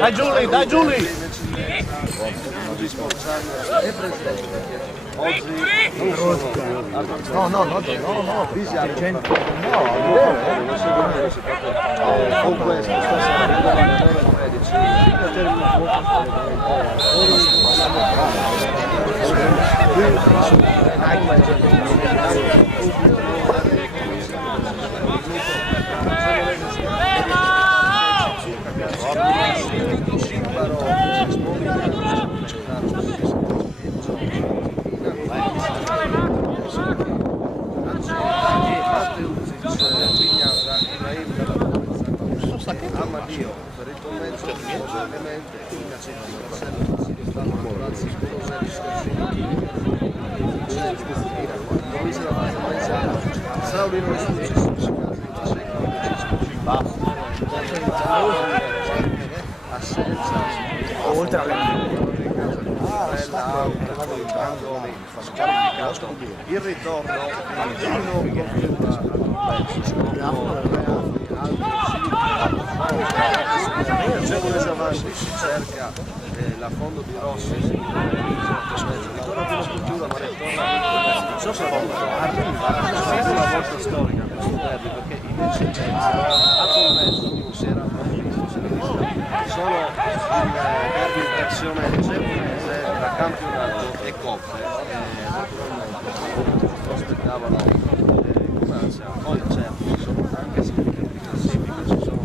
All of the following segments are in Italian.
Dai Giuli, dai Giuli! No, no, no, gente, no, con questo Dio, per il commento ovviamente il oltre il ritorno si cerca la fondo di Rossi ritorna più struttura ma ritorna soprattutto una volta storica questo derby perché i vincitori attualmente si era sono il derby in versione giapponese da campionato e coppe naturalmente prospettavano come ansia poi certo ci sono anche significativi classifiche ci sono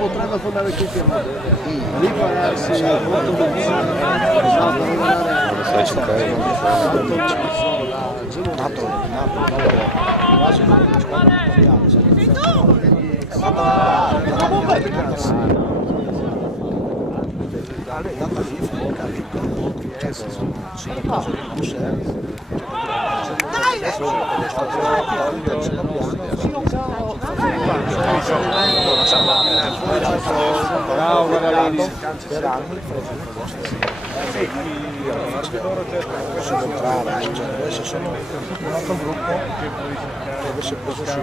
potrebbe fondare tutti a ripararsi molto sono un altro gruppo che avesse preso su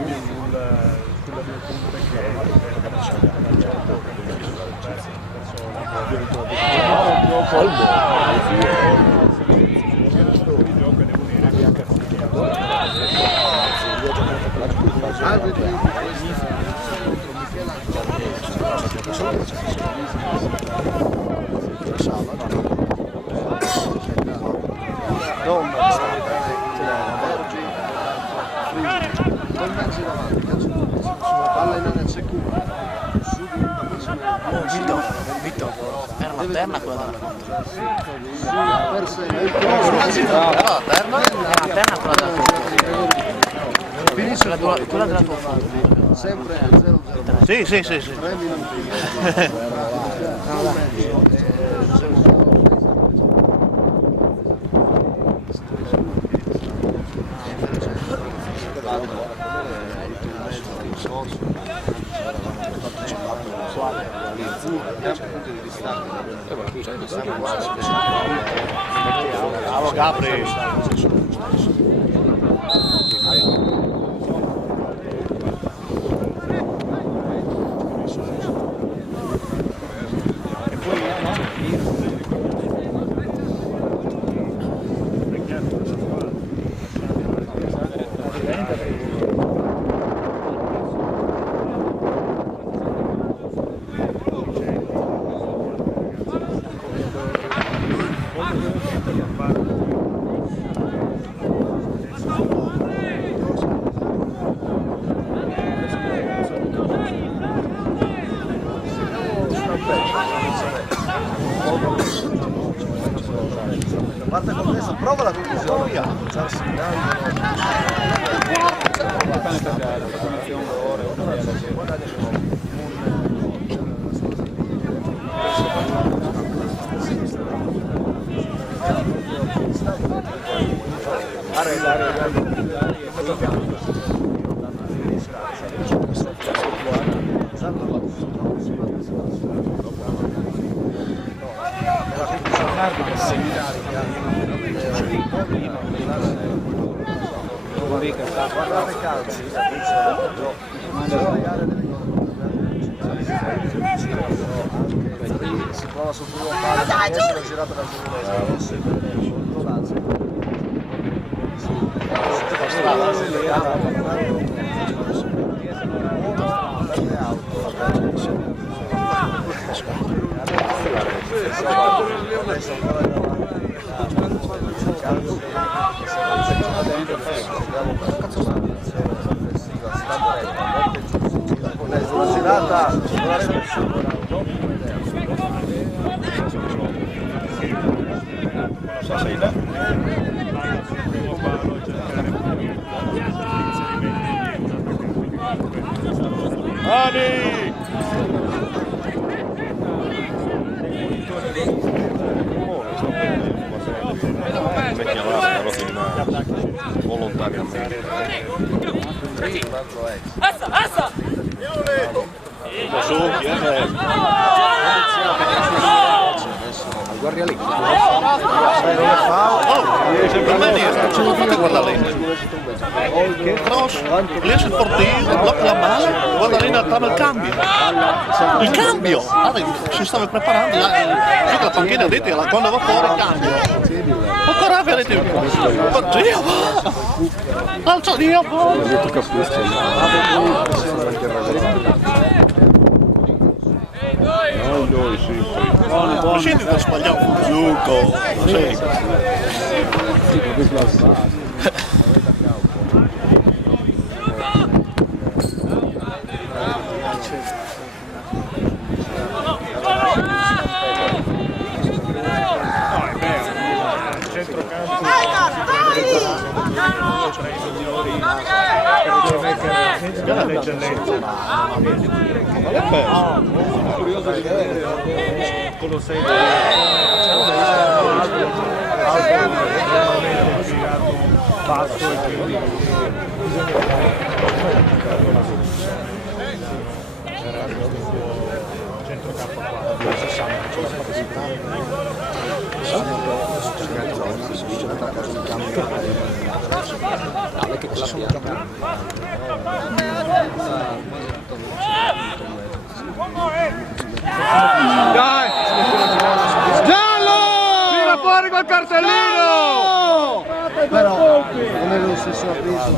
terna quella della foto. Però la terna? La terna quella della foto. Finisce Quella della tua foto. sempre a 0-0. Sì. 3 minuti. Bravo Gabri. Parte con questo, prova la conclusione. Guardate calci, si prova sul primo palo, la girata da volontariamente. Assa! Su, chi è? Guardia lì. Per me niente, ce l'ho fatta guardare lì. Cross, riesce il portiere, blocca la base, guarda lì nel cambio. Il cambio! Si stava preparando, giù la panchina ha detto, quando va fuori cambio. Ma Corafi ha detto, oddio va! Alza Dio va! Scendi da sbagliare un zucco. Sì. La l'eccellenza. Non è perso. Curioso di vedere Colossei basso e quindi centrocampo qua 60 Dai! Giallo! tira fuori col cartellino! Però non è lo stesso avviso.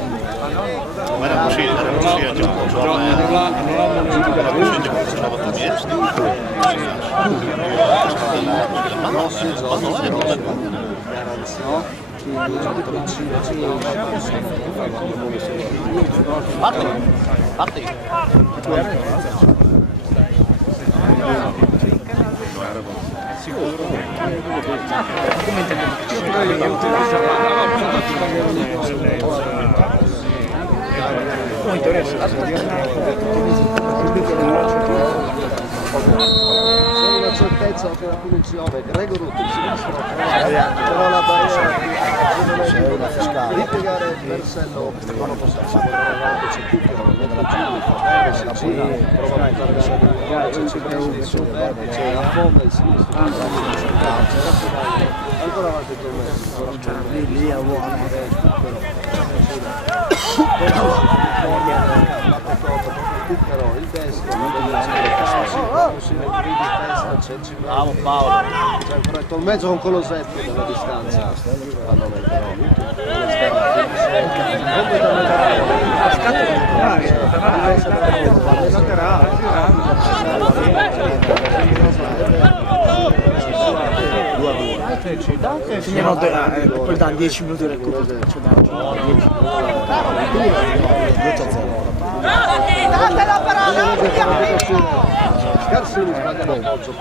Ma era così, Parti. sicuro Sono una certezza che la punizione Grego Rutti sinistra però la barriera di ripiegare Bersello quando possiamo andare avanti c'è Cucchero non mette la Gini fa bene si gira prova a buttare c'è Cipresi sul verde c'è affonda il sinistro ancora avanti il torneo lì a buono Cucchero il destro bravo Paolo c'è il mezzo con Colosetti dalla distanza vanno nel poi da 10 minuti del recupero date la parola Scarsini sbaglia l'appoggio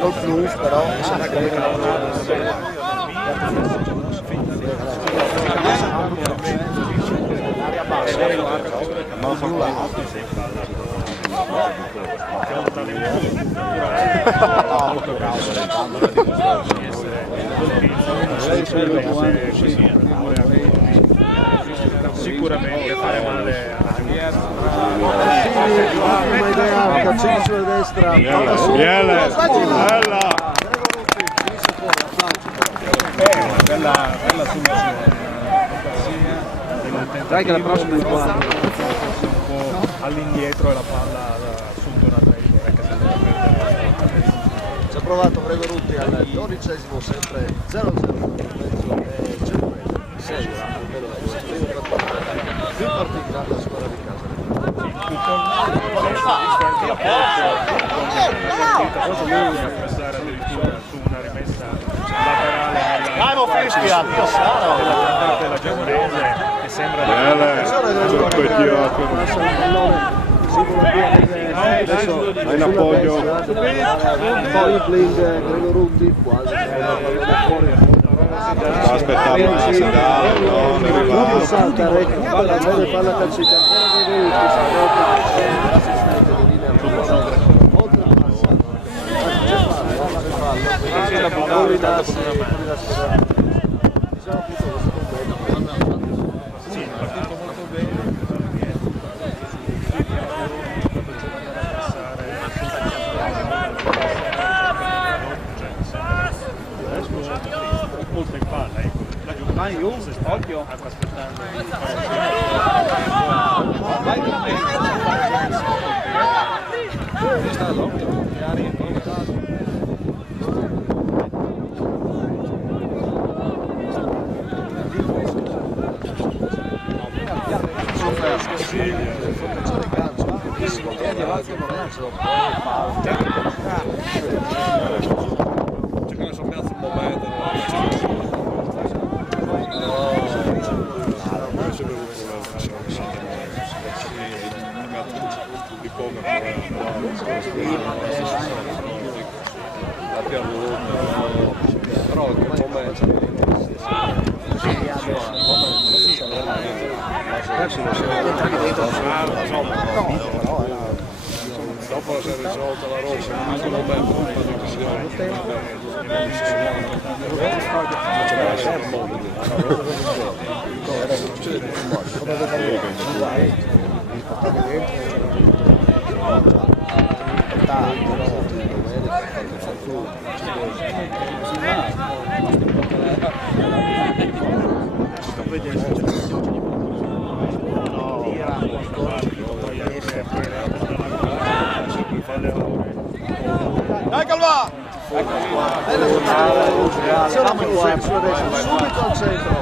col fluff però sembra che sicuramente fare male alla Caccini sulla destra bella soluzione dai che la prossima è un po' all'indietro e la palla subito una traiettoria che sembra perdere. ci ha provato Grego Rutti al 12esimo sempre 0-0 6 più partita la squadra di casa passare addirittura su una rimessa laterale Dai, mo fischia, Dio sano. dalla parte della giapponese e sembra hai un appoggio poi il bling Grego Rutti quasi fuori aspettando Rutti salta recupera deve fare la calcita ancora Grego Rutti l'assistente di linea oltrepassa c'è fallo fuori da scheda diciamo appunto questo problema sì, è partito molto bene molto in palla, ecco. La Juventus occhio aspettando però in quel momento dopo si è risolta la rossa anche un momento Dai Calva! subito al centro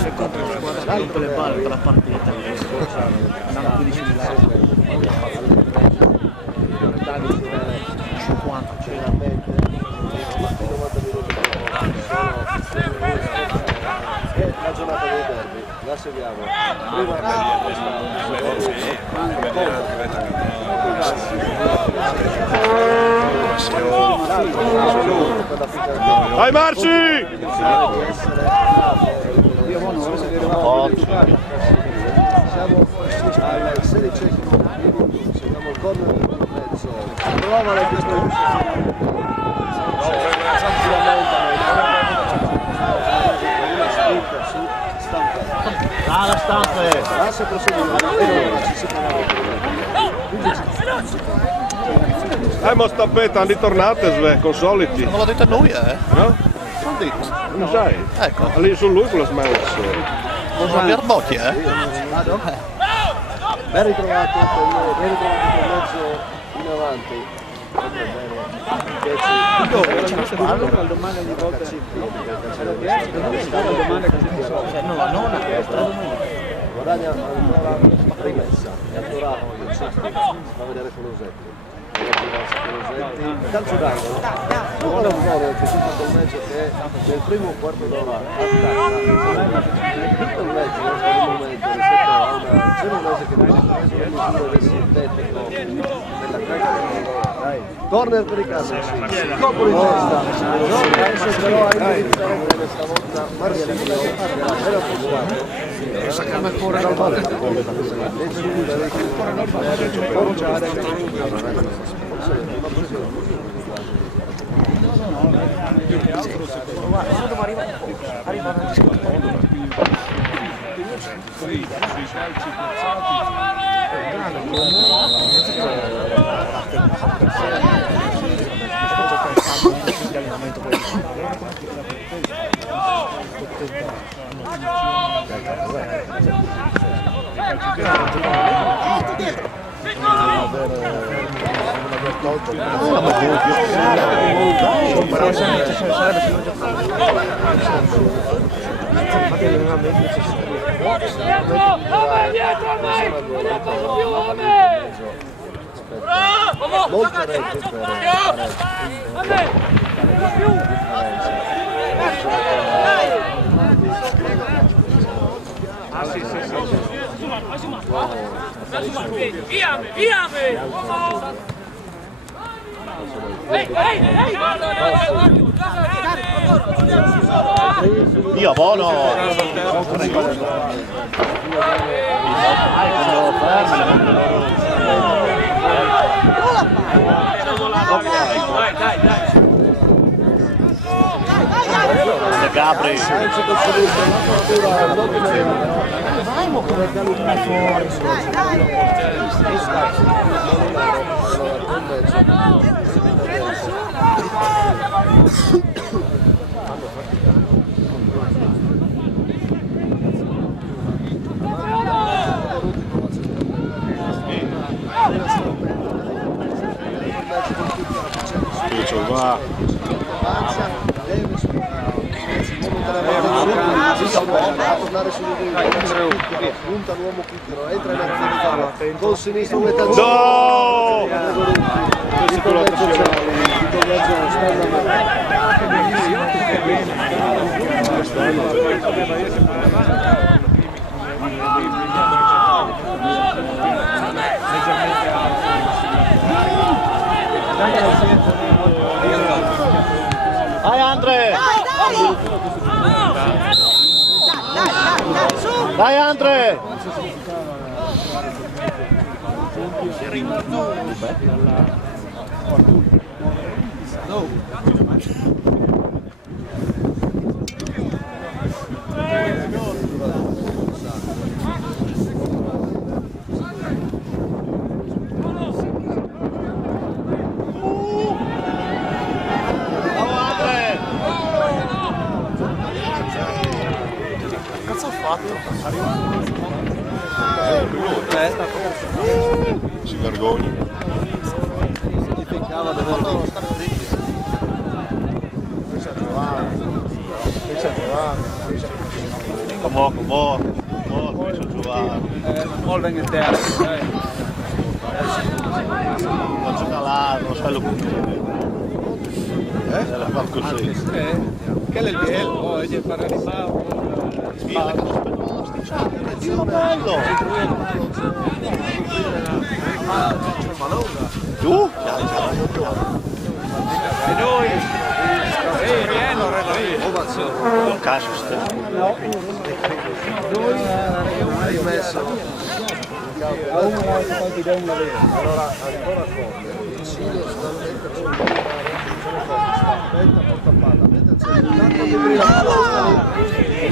fosse contro una squadra che rompe le balle per la partita, andava 15 minuti. 50 la giornata dei derby, la seguiamo. Vai Marci! Siamo al 16esimo minuto, seguiamo il corner del mezzo. Prova la la stampa! Lascia proseguire, ci si Ma stampetta, hanno ritornate consoliti. Non l'ho detto a noi, No? Non detto. Non sai? Ecco. Lì su lui con la smanza. Sono Pierbocchi, ben ritrovato con mezzo in avanti. Guadagna ancora rimessa e ancora fa vedere Colosetti. Calcio d'angolo, ancora un gol che tutto il mezzo che nel primo quarto d'ora attacca tutto il mezzo in questo momento rispetto a una Genovese che non ha preso le misure del sintetico della carica del corner per i Cassasi, colpo di testa, penso però a indirizzare bene stavolta Marsilio era frustrato saccava ancora dal male molto retto Dio buono! Gabri! Va. tornare su di lui, punta l'uomo piccolo, entra in area col sinistro metà No! Vai Andre! Dai Andre! Si vergogna. Invece a trovare. Kom op, is het zo aan. Molven in terra. Non gioca là, non sai lo la fa così. Che è il BL? Oh, gli farà di Pau. Dio bello! Giù? E noi? Rieno, Un caso Hai messo allora ancora forte il Silo sta aspetta porta palla mette il centro tanto di brilla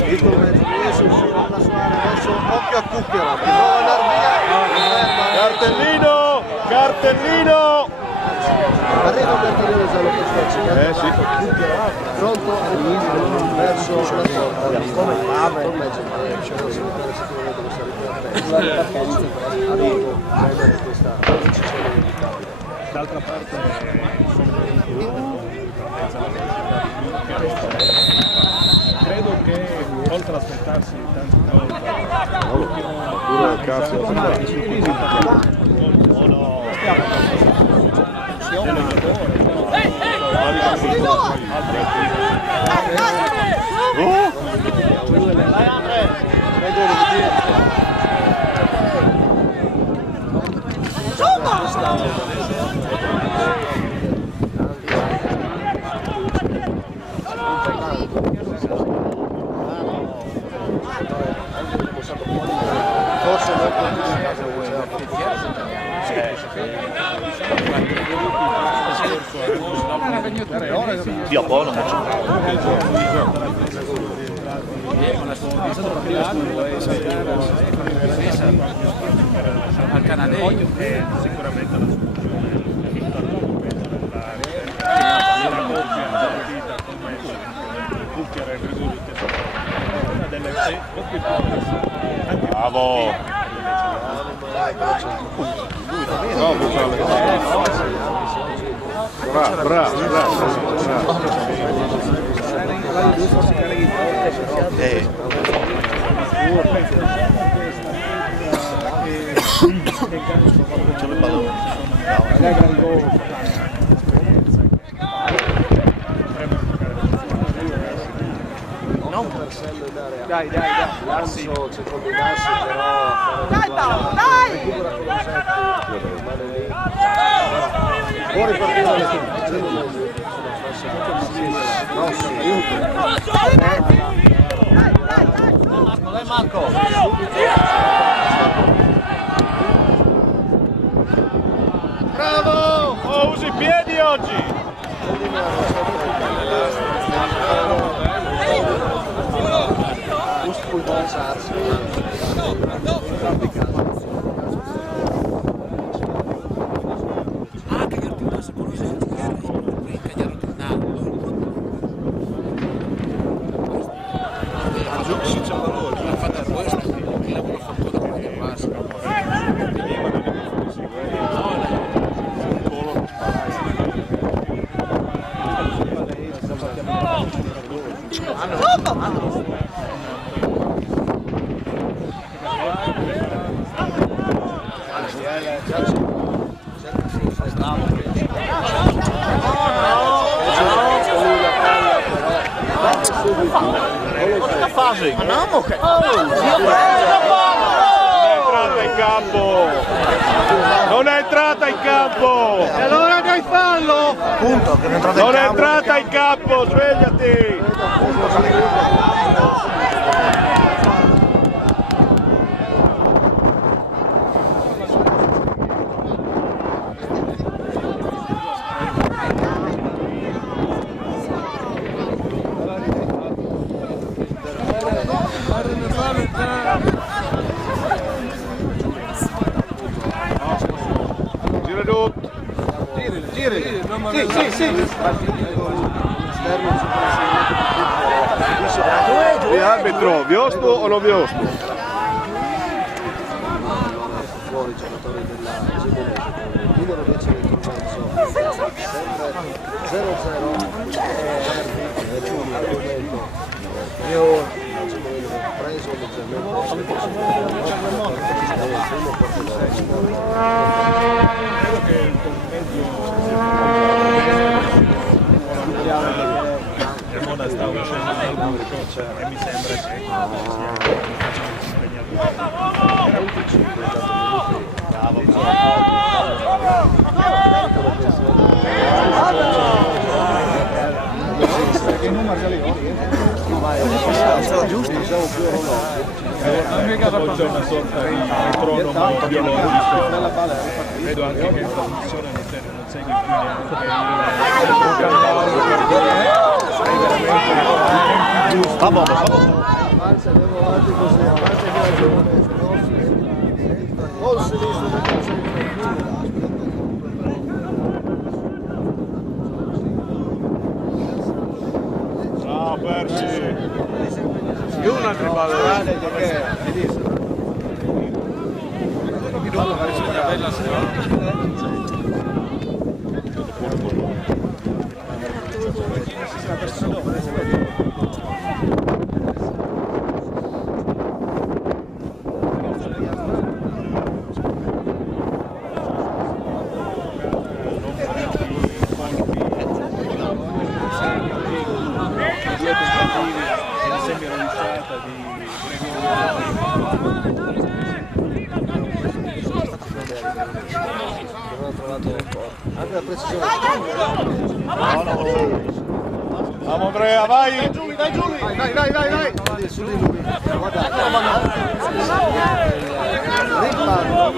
Piccolo mezzo riesce a suonare verso occhio a Cucchiara che prova ad andare via Cartellino! arriva Bertolini lo sì. Pronto a riprendere verso la porta come fave con mezzo d'altra parte credo che oltre ad aspettarsi tanti gol forse Dio buono, Al Canadei è sicuramente la soluzione tutta la coppia partita come Cucchiara e Gregori che sono una delle coppie più interessanti. Bravo! Bravo. C'è il pallone. dai lancio c'è combinarsi però Dai Paolo, dai! fuori partita Dai Marco! Bravo! Oh, usi i piedi oggi! Giusto puoi lanciarsi Cosa fai? Non è entrata in campo! Non è entrata in campo! E allora che hai fallo? Punto, che Non è entrata in campo, svegliati! Gira tutto! Sì, arbitro, Viosto o non Viosto? fuori i giocatori della Gibolese numero 10 del compenso sempre 0-0 Io reso leggermente Cremona sta uscendo dal guscio e mi sembra che facciamo Che numero c'è lì? Giusto. c'è una sorta di metronomo biologico. Vedo anche che la funzione non segue più neanche Vamos. avanza, andiamo avanti così, avanza che la giovane col sinistro Ciao Perci. più una tribale perché anche la precisione. Vamos Andrea, vai! Vai, su di lui. Guardate. Riparto,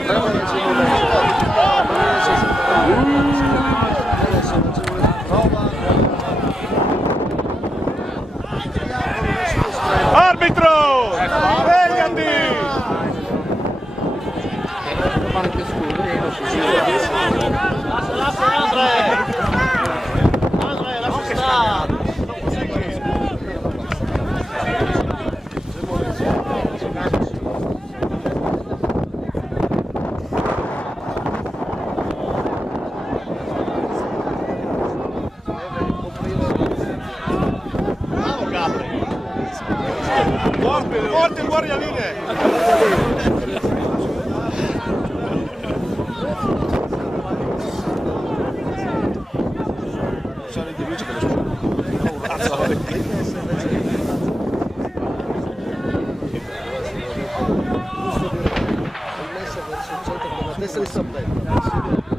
Arbitro! Svegliati! Forte il guardialine! Testa di sappello.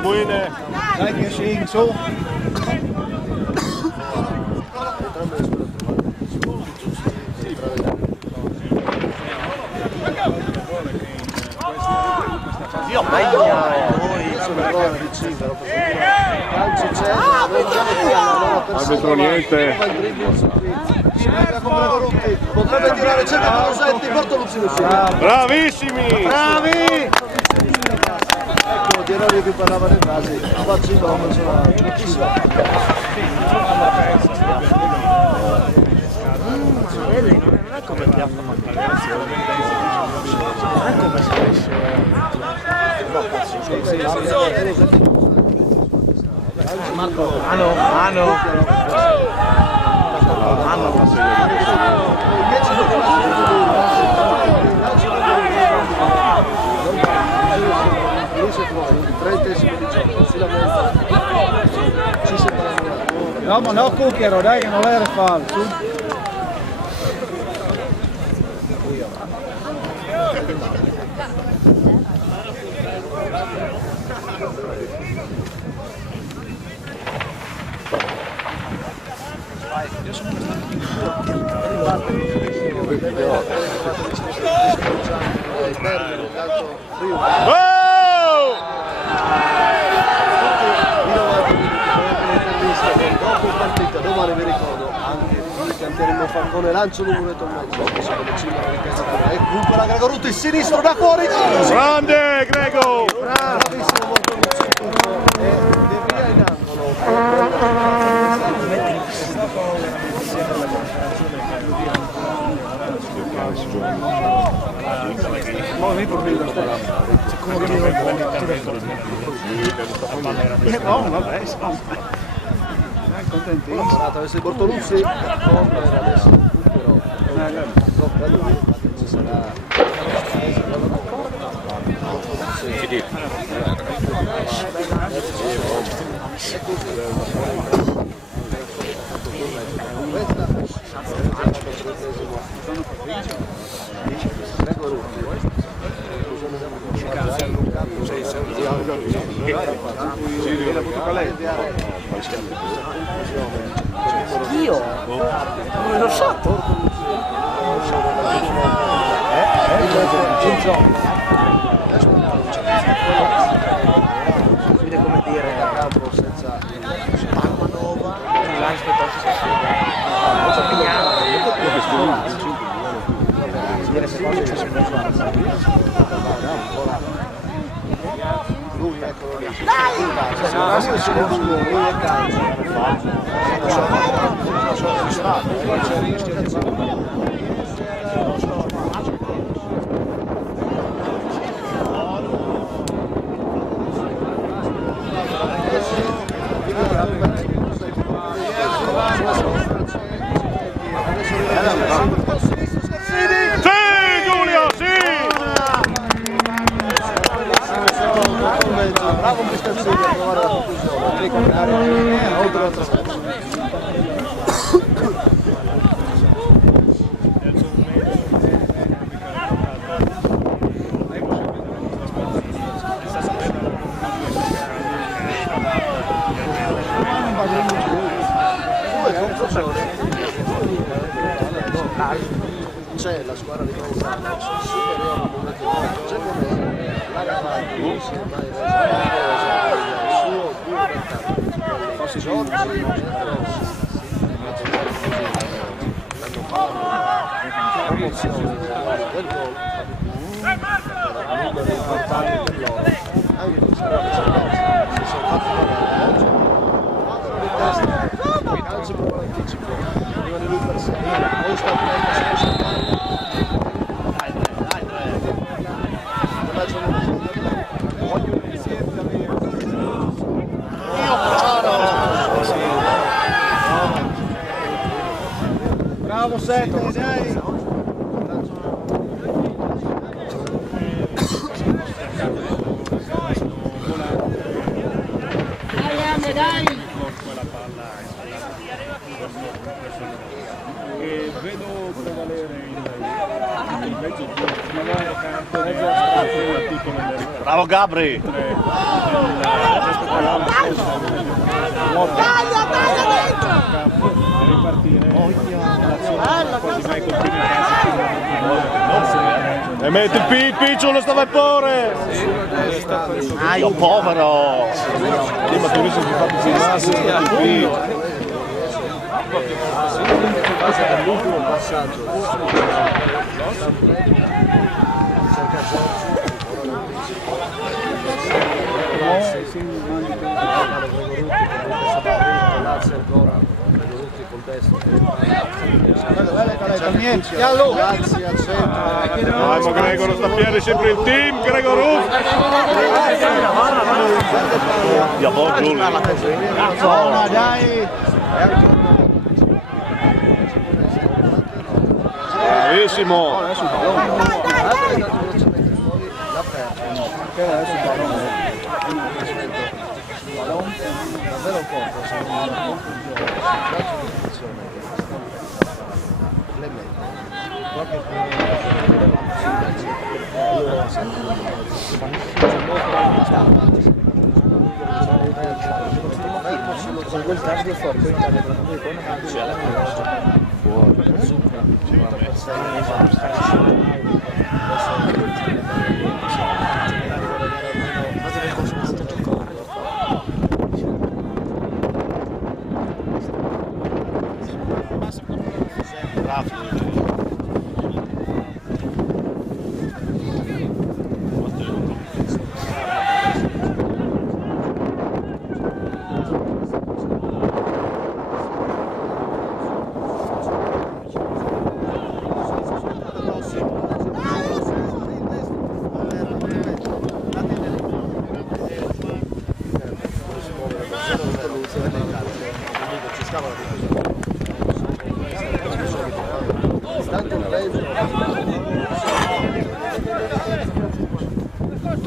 Buine. Dai che scegli su. Io Arbitro niente. Potrebbe tirare cerca Rosetti, porta Luciano. Bravissimi! Bravi! Ecco, di errori che parlava nei casi, faccio il nome, sono Vedi, non è come il piatto magari. Non è come se avesse... Marco, mano. No, ma no cucchiaro, dai che non era fallo. Oh! dopo partita, domani vi ricordo anche il cantiere Falcone, lancio numeretto in mezzo, recupera Gregoruto il sinistro da fuori, Grande Grego! bravissimo, molto e devia in angolo. Come mi porti la stella? palla era di Vabbè, insomma. Contentissimo. Ho parlato adesso di Bortoluzzi, d'accordo, era adesso però tocca a lui, ci sarà Io? Non lo so. Quindi come dire, campo senza Palma Nova, Giuliano Cosa Pignano. Dire se cose ci sono lui, eccolo lì. Lui è Sì, Giulio, sì! bravo Mister Silvio a trovare la conclusione, oltre la trasferta. C'è la squadra di Gonzalo, superiore al momento la Gavardi, il suo forse Giorgi, hanno fatto promozione del gol, numero importante per loro, anche per si sono fatti valere calcio per l'anticipo, arrivano lui per sé, poi sta Bravo Secco, dai! quella palla e vedo prevalere il mezzo Bravo Gabri! E metti il picciolo, stava a porre! Io povero! Sì, ma tu riesci a fare più masso, l'ultimo passaggio Lazio ancora Gregorutti col destro Grazie al centro Dai, ma Gregor sta a piedi sempre il team, Gregor! Andiamo Giulio! Dai! Bravissimo! davvero forte Con quel taglio forte in Italia per la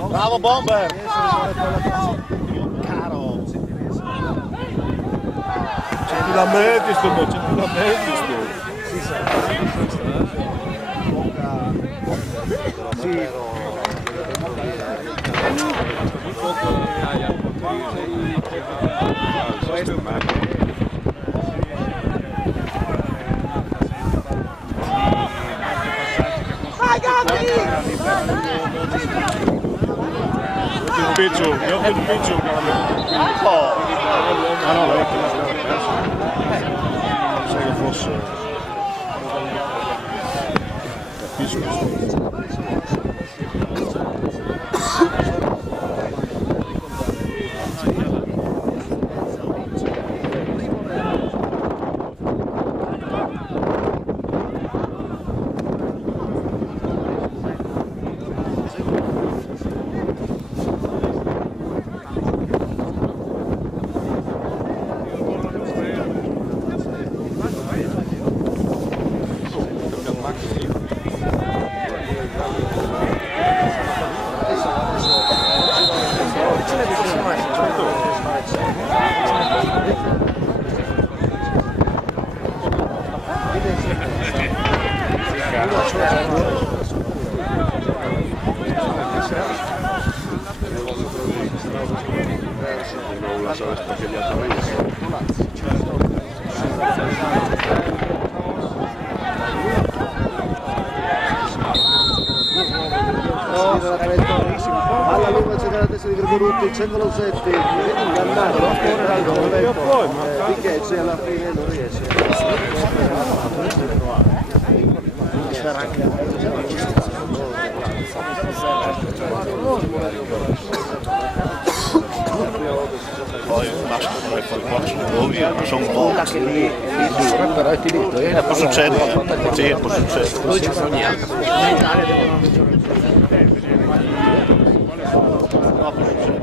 Bravo Bomber! Caro! C'è più la Mephisto, c'è più la Mephisto. Vai Gabri! Il peggio, io ho il peggio. Ah no, sai che fosse. Capisco. Alla lunga c'è la testa di Gregorutti, c'è Colosetti, vedi ingannato, finché c'è alla fine non riesce. Poi basta fare qualcosa di nuovi, sono un po'. Però è finito, Può succedere, sì, può succedere. Noi ci proviamo. In Italia devono vincere. No, può succedere.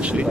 Sì.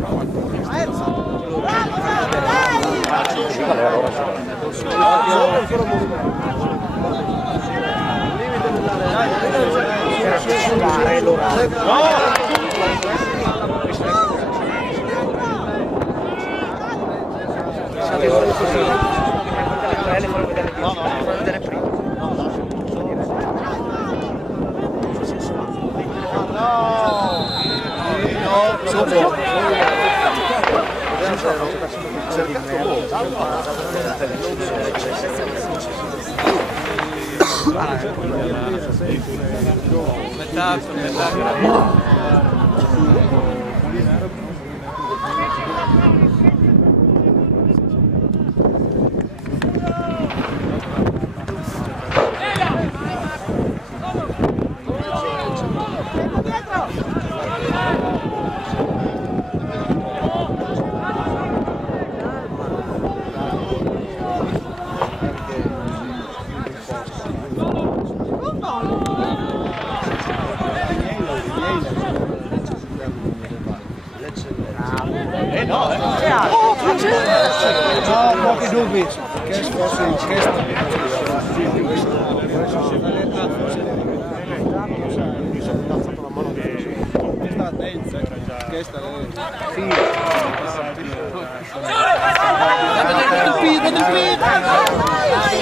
Pochi dubbi, che sforzo in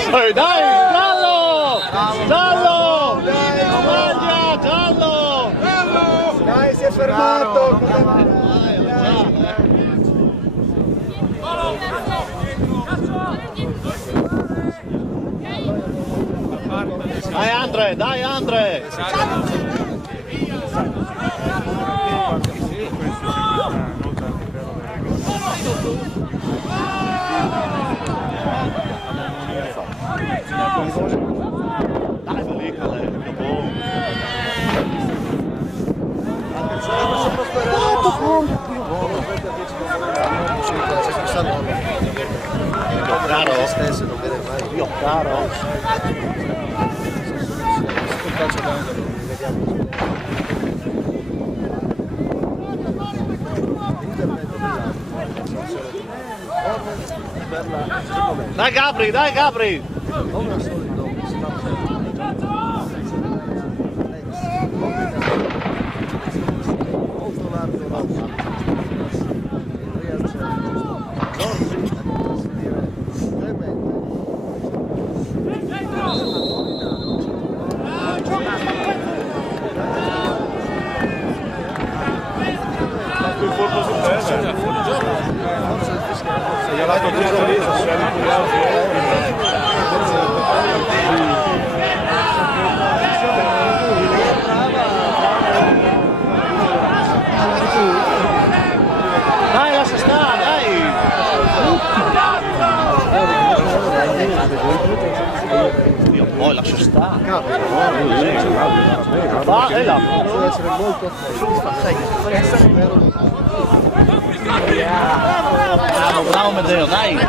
Dai, giallo! Giallo! Maglia, giallo! Dai, si è fermato! Dai Andre! Caro? Dai Gabri, dai Gabri! non al solito molto largo Il colpo su terra. Segnalato tutto lì, Dai, lascia stare, dai! Io poi lascia stare. Va, e là. deve essere molto attento. Bravo Medeo, dai!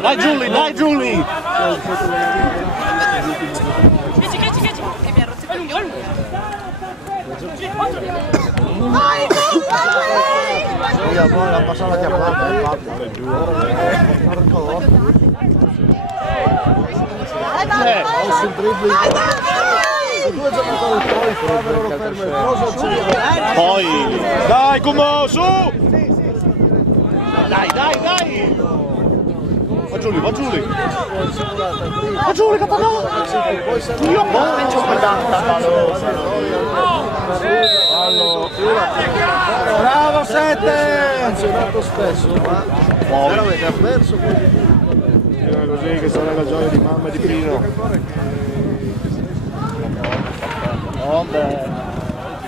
Dai Giuli, dai Giuli! Che mi ha rotto il coglione. Io poi la passata chiamata sul dribbling due giocatori Poi! dai Kumo, su! Dai, dai, dai! Va Giuli, va Giuli! Va Giuli, capitano! Io non ci bravo 7 funzionato spesso ma veramente ha perso Era così che sarà la gioia di mamma e di Pino.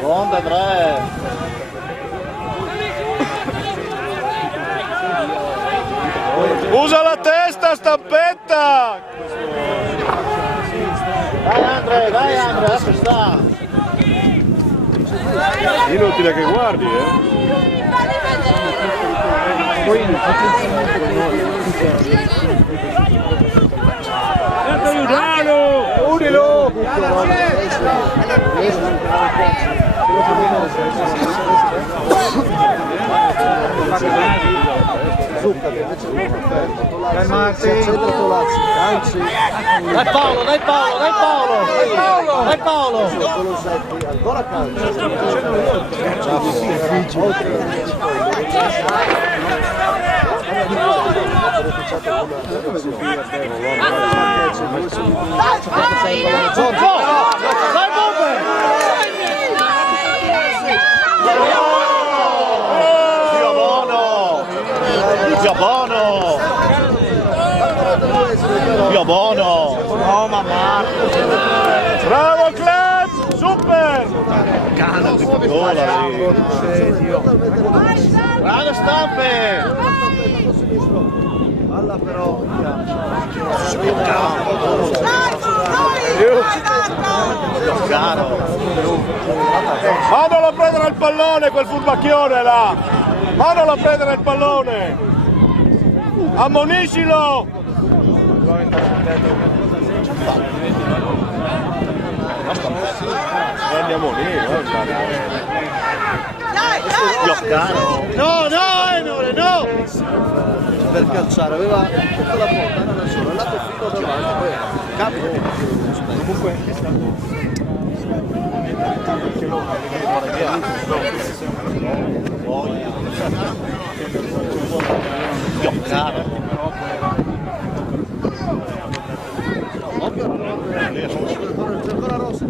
Onde 3! Usa la testa, Stampetta! Dai Andre, lascia sta! Inutile che guardi, Udilo! Zucca che invece non è offerto si accentra Tolazzi calci Dai Paolo, dai Paolo, dai Paolo! Dai Paolo! Colosetti ancora calcio Dai Bomber! Dio buono! Dio buono! Oh mamma! Bravo Clem! Super! Cano di gola lì! Grande Stampe! palla però Mandalo a prendere il pallone quel furbacchione là! Mandalo a prendere il pallone! Ammoniscilo! Andiamo lì, No, no, Enore, no! per calciare aveva tutta la porta era da solo, è andato fino davanti poi capita comunque è stato c'è ancora Rossi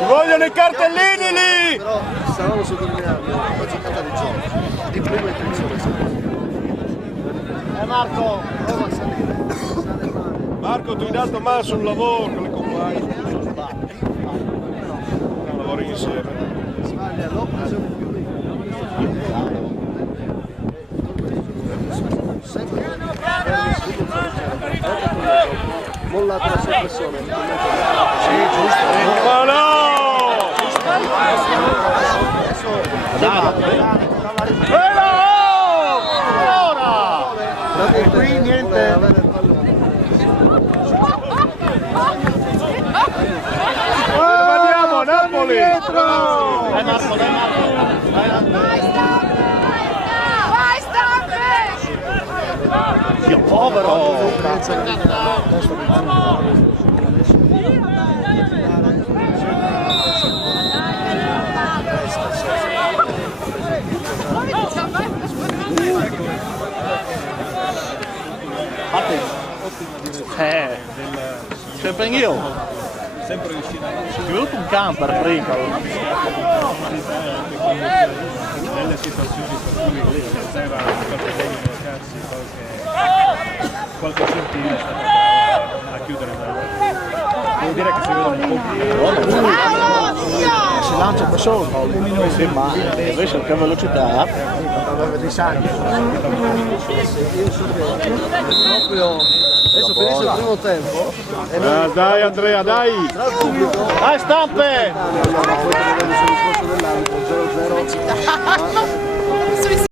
ci vogliono i cartellini lì! però stavamo sottolineando la giocata di gioco di prima intenzione Marco! prova a salire Marco, tu hai dato mano sul lavoro con le compagne. Lavori insieme. sbaglia l'occasione più sempre mollato la sua pressione Ma no! e qui niente avere il pallone Andiamo a Napoli! Napoli! Dai Marco, dai Marco. Vai Stampe! Dio povero! Infatti, sempre io. sempre vicino È venuto un camper, Brico. nelle situazioni per cui lì serva qualche segno nei cazzi, qualche centino sta per a chiudere devo dire che si vedono un po' Si lancia da solo, sì, ma Invece che velocità. di sangue. Adesso finisce il primo tempo e noi Dai Andrea, dai! dal pubblico Dai Stampe! allora poi vedremo sul discorso dell'arbitro 0-0 Sui